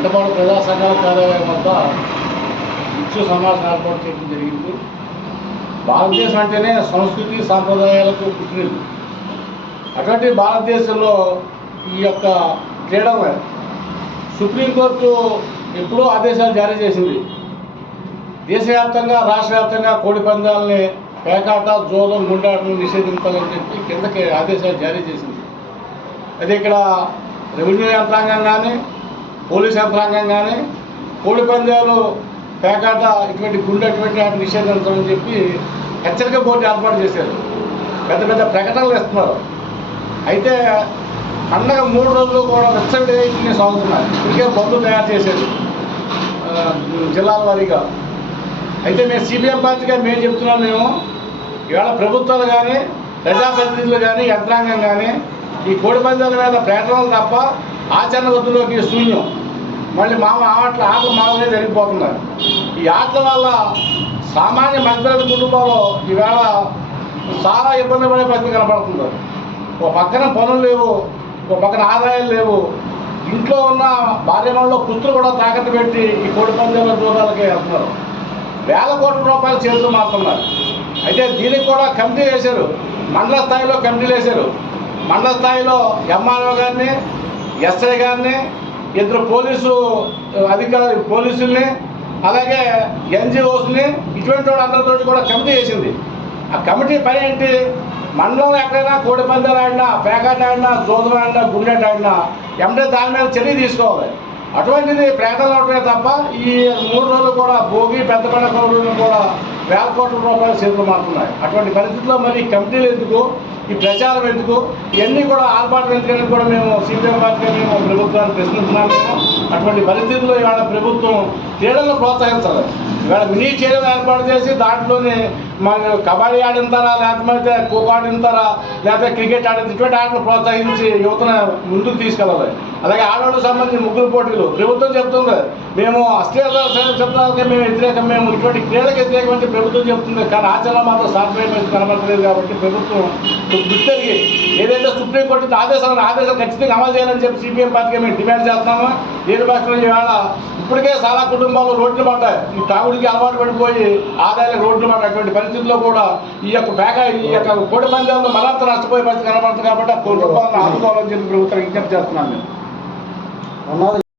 వెంటపాడు ప్రజా సంఘాల కార్యాలయం వద్ద విశ్వ సమావేశం ఏర్పాటు చేయడం జరిగింది. భారతదేశం అంటేనే సంస్కృతి సాంప్రదాయాలకు పుట్టినది. అటువంటి భారతదేశంలో ఈ యొక్క క్రీడలు సుప్రీంకోర్టు ఎప్పుడూ ఆదేశాలు జారీ చేసింది. దేశవ్యాప్తంగా రాష్ట్ర వ్యాప్తంగా కోడి పందాలని, పేకాట, జోదం, గుండాటను నిషేధించాలని చెప్పి కిందకి ఆదేశాలు జారీ చేసింది. అది ఇక్కడ రెవెన్యూ యంత్రాంగం కానీ, పోలీస్ యంత్రాంగం కానీ కోడి పందాలు, పేకాట, ఇటువంటి గుండె అటువంటి వాటిని నిషేధించాలని చెప్పి హెచ్చరిక బోర్డు ఏర్పాటు చేశారు. పెద్ద పెద్ద ప్రకటనలు ఇస్తున్నారు. అయితే పండగ 3 రోజులు కూడా వెచ్చడిని సాగుతున్నారు. ఇప్పటికే బండ్లు తయారు చేశారు జిల్లాల వారీగా. అయితే మేము సిపిఎం పార్టీగా మేము చెప్తున్నాం, మేము ఇవాళ ప్రభుత్వాలు కానీ, ప్రజాప్రతినిధులు కానీ, యంత్రాంగం కానీ ఈ కోడి పందాల మీద ప్రకటనలు తప్ప ఆచరణ గతుల్లోకి శూన్యం. మళ్ళీ ఆటలు మామూలుగా జరిగిపోతున్నారు. ఈ ఆటల వల్ల సామాన్య మధ్యతరగతి కుటుంబాలు ఈవేళ చాలా ఇబ్బంది పడే పరిస్థితి కనపడుతుంది. ఒక పక్కన పనులు లేవు, ఒక పక్కన ఆదాయాలు లేవు. ఇంట్లో ఉన్న భార్యమణిలో పుత్రులు కూడా తాకట్టు పెట్టి ఈ కోడి పందాల దూరాలకి వెళ్తున్నారు. వేల కోట్ల రూపాయలు చేతులు మారుతున్నారు. అయితే దీనికి కూడా కమిటీ వేశారు. మండల స్థాయిలో కమిటీలు వేశారు. మండల స్థాయిలో ఎంఆర్ఓ గారిని, ఎస్ఐ గారిని, 2 పోలీసు పోలీసుల్ని, అలాగే ఎన్జిఓస్ని, ఇటువంటి వాళ్ళందరితో కూడా కమిటీ వేసింది. ఆ కమిటీ పని ఏంటి? మండలంలో ఎక్కడైనా కోడి పందాలు ఆడినా, పేకాట ఆడినా, జోదం ఆడినా, గుండెట ఆడినా వెంటనే దాని మీద చర్య తీసుకోవాలి. అటువంటిది ప్రకటనలు అవటమే తప్ప ఈ 3 రోజులు కూడా భోగి, పెద్ద పండుగ రోజులు కూడా వేల కోట్ల రూపాయలు చేతులు మారుతున్నాయి. అటువంటి పరిస్థితుల్లో మరి కమిటీలు ఎందుకు, ఈ ప్రచారం ఎందుకు, ఇవన్నీ కూడా ఆర్పాటు ఎందుకని కూడా మేము సిపిఎం పార్టీగా మేము ప్రభుత్వాన్ని ప్రశ్నిస్తున్నాము. అటువంటి పరిస్థితుల్లో ఇవాళ ప్రభుత్వం క్రీడలను ప్రోత్సహించాలి. ఇవాళ మినీ స్టేడియం ఏర్పాటు చేసి దాంట్లోనే మన కబడ్డీ ఆడింతారా, లేకపోతే ఖోఖో ఆడింతారా, లేకపోతే క్రికెట్ ఆడింది, ఇటువంటి ఆటలు ప్రోత్సహించి యువతను ముందుకు తీసుకెళ్ళాలి. అలాగే ఆడవాళ్ళకు సంబంధించి ముగ్గురు పోటీలు ప్రభుత్వం చెప్తుంది మేము అశ్లీల శబ్దాలకి మేము వ్యతిరేకం, మేము ఇటువంటి క్రీడలకు వ్యతిరేకం ప్రభుత్వం చెప్తుంది. కానీ ఆచరణ మాత్రం సాధ్యమైన కనబడలేదు. కాబట్టి ప్రభుత్వం గుర్తెరిగి ఏదైతే సుప్రీంకోర్టు ఆదేశాలు ఖచ్చితంగా అమలు చేయాలని చెప్పి సిపిఎం పార్టీగా మేము డిమాండ్ చేస్తున్నాము. దీని పక్షంలో ఇవాళ ఇప్పటికే చాలా కుటుంబాలు రోడ్లు పడ్డాయి. ఈ తాగుడికి అలవాటు పడిపోయి ఆదాయాలకు రోడ్లు పడ్డాయి. అటువంటి పరిస్థితుల్లో కూడా ఈ యొక్క కోడి పందాలను మరింత నష్టపోయే పరిస్థితి కనబడుతుంది. కాబట్టి ఆ కుటుంబాలను ఆదుకోవాలని చెప్పి ప్రభుత్వం విజ్ఞప్తి చేస్తున్నాను నేను.